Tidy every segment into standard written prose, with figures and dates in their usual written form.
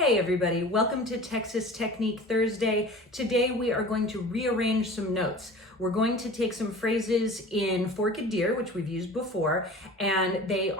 Hey everybody, welcome to Texas Technique Thursday. Today we are going to rearrange some notes. We're going to take some phrases in forked deer, which we've used before, and they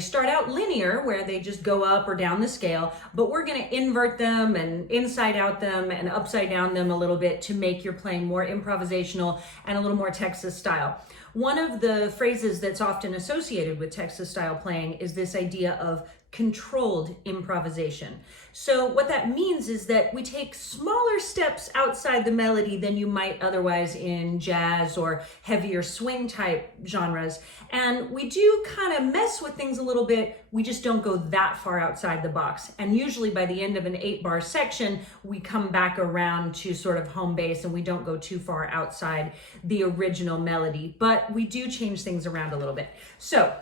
start out linear where they just go up or down the scale, but we're going to invert them and inside out them and upside down them a little bit to make your playing more improvisational and a little more Texas style. One of the phrases that's often associated with Texas style playing is this idea of controlled improvisation. So what that means is that we take smaller steps outside the melody than you might otherwise in jazz or heavier swing type genres. And we do kind of mess with things a little bit. We just don't go that far outside the box. And usually by the end of an 8-bar section, we come back around to sort of home base and we don't go too far outside the original melody, but we do change things around a little bit. So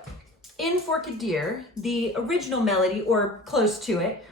in Forked Deer, the original melody, or close to it,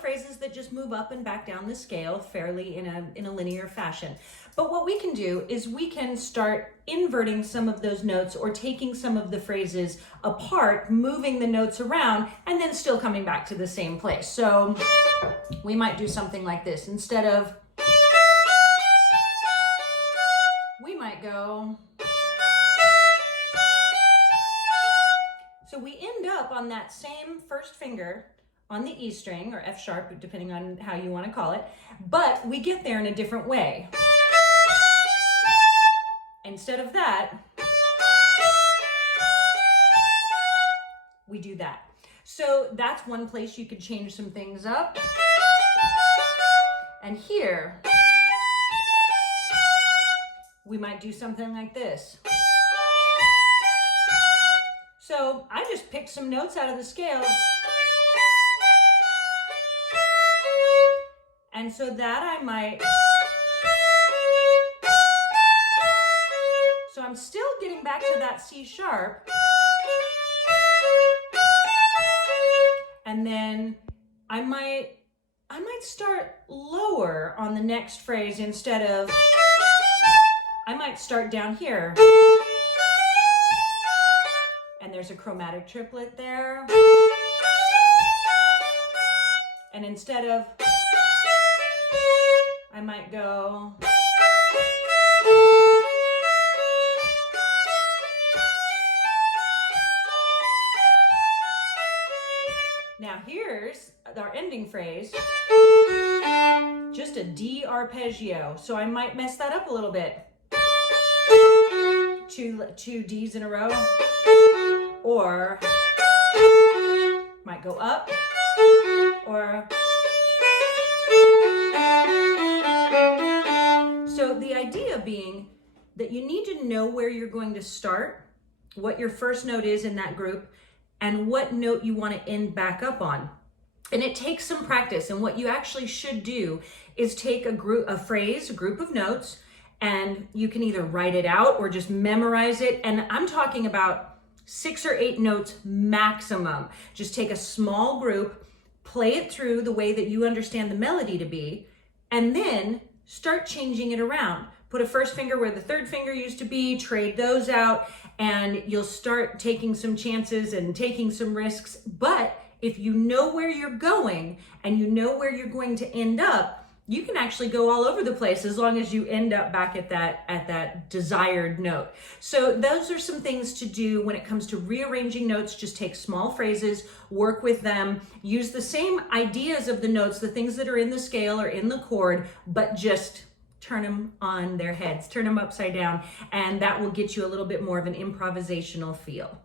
phrases that just move up and back down the scale fairly in a linear fashion. But what we can do is we can start inverting some of those notes or taking some of the phrases apart, moving the notes around, and then still coming back to the same place. So we might do something like this. Instead of, we might go. So we end up on that same first finger on the E string, or F sharp, depending on how you want to call it, but we get there in a different way. Instead of that, we do that. So that's one place you could change some things up. And here, we might do something like this. So I just picked some notes out of the scale. And so that I might, so I'm still getting back to that C sharp. And then I might start lower on the next phrase instead of, I might start down here. And there's a chromatic triplet there. And instead of, I might go. Now here's our ending phrase, just a D arpeggio. So I might mess that up a little bit. Two D's in a row, or might go up, or so the idea being that you need to know where you're going to start, what your first note is in that group, and what note you want to end back up on. And it takes some practice. And what you actually should do is take a phrase, a group of notes, and you can either write it out or just memorize it. And I'm talking about 6 or 8 notes maximum. Just take a small group, play it through the way that you understand the melody to be, and then start changing it around. Put a first finger where the third finger used to be, trade those out, and you'll start taking some chances and taking some risks. But if you know where you're going and you know where you're going to end up, you can actually go all over the place as long as you end up back at that desired note. So those are some things to do when it comes to rearranging notes. Just take small phrases, work with them, use the same ideas of the notes, the things that are in the scale or in the chord, but just turn them on their heads, turn them upside down, and that will get you a little bit more of an improvisational feel.